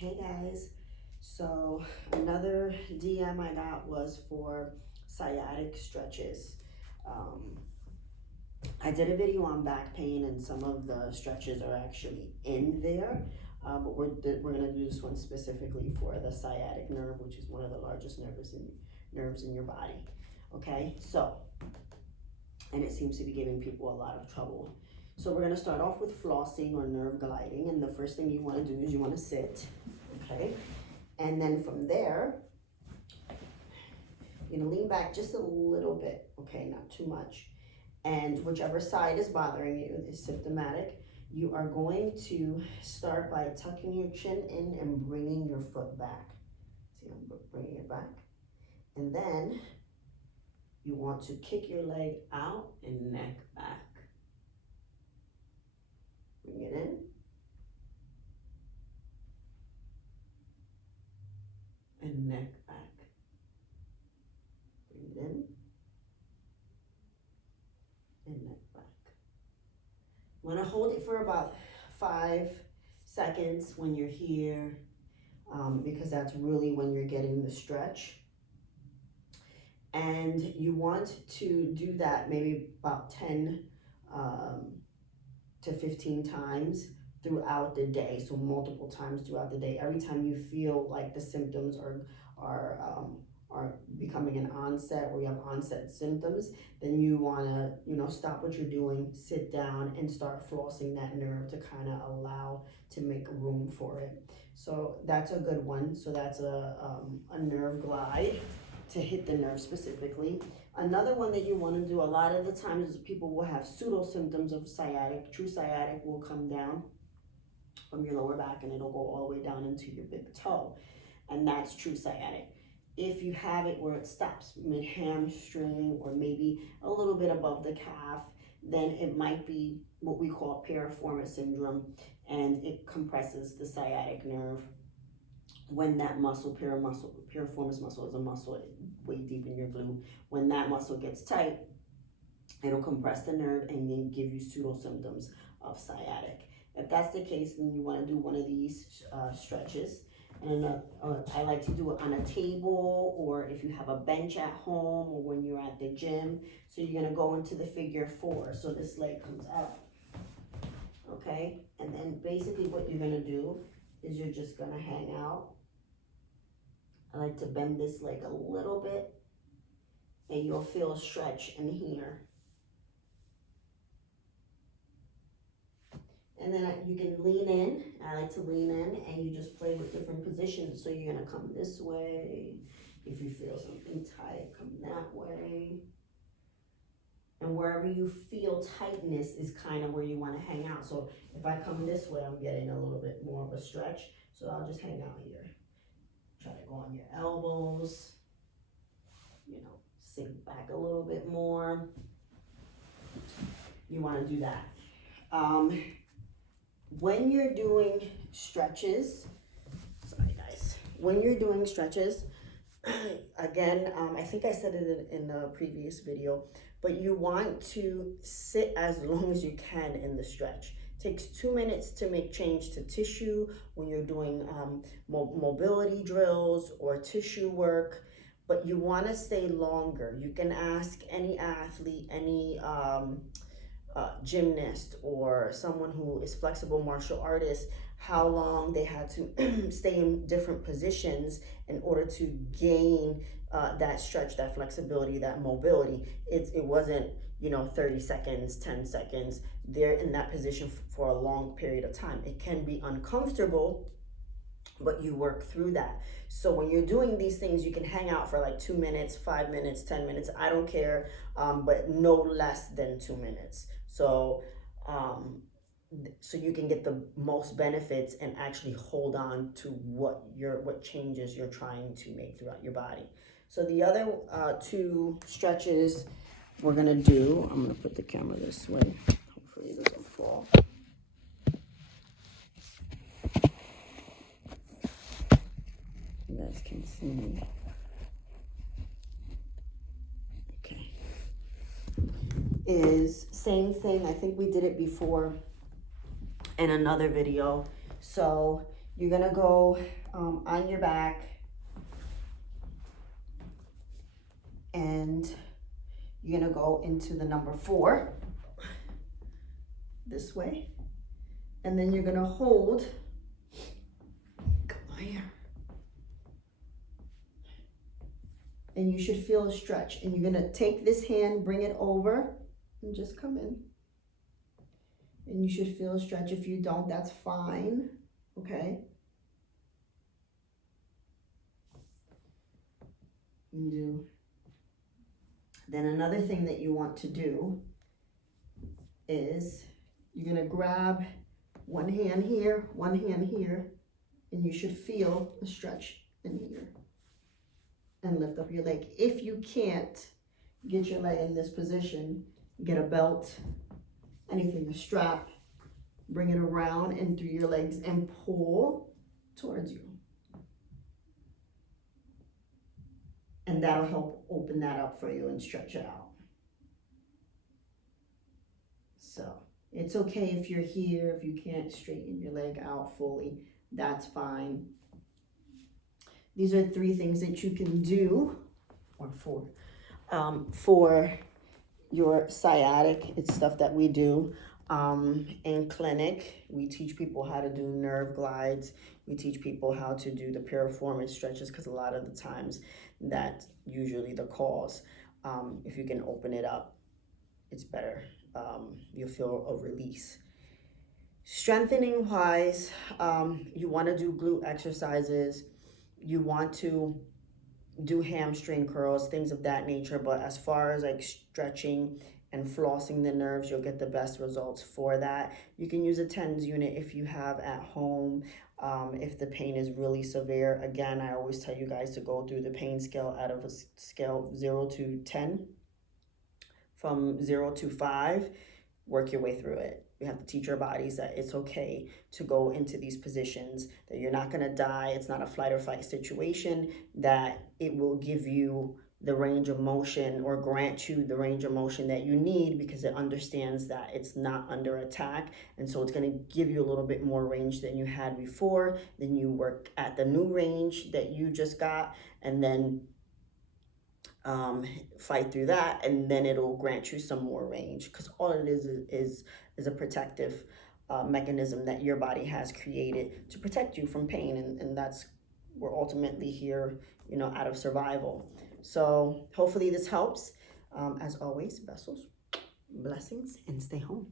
Hey guys, so another DM I got was for sciatic stretches. I did a video on back pain and some of the stretches are actually in there, but we're gonna do this one specifically for the sciatic nerve, which is one of the largest nerves in your body. Okay, so, and it seems to be giving people a lot of trouble. So we're gonna start off with flossing or nerve gliding, and the first thing you wanna do is you wanna sit, okay? And then from there, you're gonna lean back just a little bit, okay, not too much. And whichever side is bothering you, is symptomatic, you are going to start by tucking your chin in and bringing your foot back. See, I'm bringing it back. And then you want to kick your leg out and neck back. Bring it in. And neck back. Bring it in. And neck back. You want to hold it for about 5 seconds when you're here, because that's really when you're getting the stretch. And you want to do that maybe about 10 to 15 times throughout the day, so multiple times throughout the day. Every time you feel like the symptoms are becoming an onset, or you have onset symptoms, then you want to stop what you're doing, sit down, and start flossing that nerve to kind of allow to make room for it. So that's a good one. So that's a nerve glide to hit the nerve specifically. Another one that you want to do a lot of the times is people will have pseudo symptoms of sciatic. True sciatic will come down from your lower back and it'll go all the way down into your big toe, and that's true sciatic. If you have it where it stops mid hamstring or maybe a little bit above the calf, then it might be what we call piriformis syndrome, and it compresses the sciatic nerve. When that muscle, piriformis muscle is a muscle way deep in your glute. When that muscle gets tight, it'll compress the nerve and then give you pseudo symptoms of sciatic. If that's the case, then you want to do one of these stretches. And I like to do it on a table, or if you have a bench at home, or when you're at the gym. So you're going to go into the figure 4. So this leg comes out. Okay? And then basically what you're going to do is you're just going to hang out. I like to bend this leg a little bit, and you'll feel a stretch in here. And then you can lean in. I like to lean in, and you just play with different positions. So you're gonna come this way. If you feel something tight, come that way. And wherever you feel tightness is kind of where you want to hang out. So if I come this way, I'm getting a little bit more of a stretch. So I'll just hang out here. Try to go on your elbows, sink back a little bit more. You want to do that. When you're doing stretches, when you're doing stretches, again, I think I said it in the previous video, but you want to sit as long as you can in the stretch. Takes 2 minutes to make change to tissue when you're doing mobility drills or tissue work, but you want to stay longer. You can ask any athlete, any gymnast, or someone who is flexible martial artist, how long they had to stay in different positions in order to gain that stretch, that flexibility, that mobility. It wasn't 30 seconds, 10 seconds. They're in that position for a long period of time. It can be uncomfortable, but you work through that. So when you're doing these things, you can hang out for like 2 minutes, 5 minutes, 10 minutes. I don't care, but no less than 2 minutes. So you can get the most benefits and actually hold on to what changes you're trying to make throughout your body. So the other 2 stretches we're gonna do, I'm gonna put the camera this way. Hopefully it doesn't fall. You guys can see me. Okay. Is same thing. I think we did it before in another video. So You're gonna go on your back, and you're gonna go into the number 4 this way, and then you're gonna hold, come on here, and you should feel a stretch, and you're gonna take this hand, bring it over, and just come in, and you should feel a stretch. If you don't, that's fine, okay? You do. Then another thing that you want to do is you're gonna grab one hand here, and you should feel a stretch in here. And lift up your leg. If you can't get your leg in this position, get a belt, anything, a strap, bring it around and through your legs and pull towards you. And that'll help open that up for you and stretch it out. So it's okay if you're here, if you can't straighten your leg out fully, that's fine. These are 3 things that you can do, or 4, for your sciatic. It's stuff that we do in clinic. We teach people how to do nerve glides. We teach people how to do the piriformis stretches, because a lot of the times that's usually the cause. If you can open it up, it's better. You'll feel a release. Strengthening wise, you want to do glute exercises. You want to do hamstring curls, things of that nature. But as far as like stretching and flossing the nerves, you'll get the best results for that. You can use a TENS unit if you have at home. If the pain is really severe, again, I always tell you guys to go through the pain scale out of a scale 0 to 10. From 0 to 5, work your way through it. We have to teach our bodies that it's okay to go into these positions, that you're not gonna die, it's not a flight or fight situation, that it will give you the range of motion, or grant you the range of motion that you need, because it understands that it's not under attack. And so it's gonna give you a little bit more range than you had before. Then you work at the new range that you just got, and then fight through that, and then it'll grant you some more range, because all it is a protective mechanism that your body has created to protect you from pain, and that's, we're ultimately here, you know, out of survival. So hopefully this helps. As always, vessels, blessings, and stay home.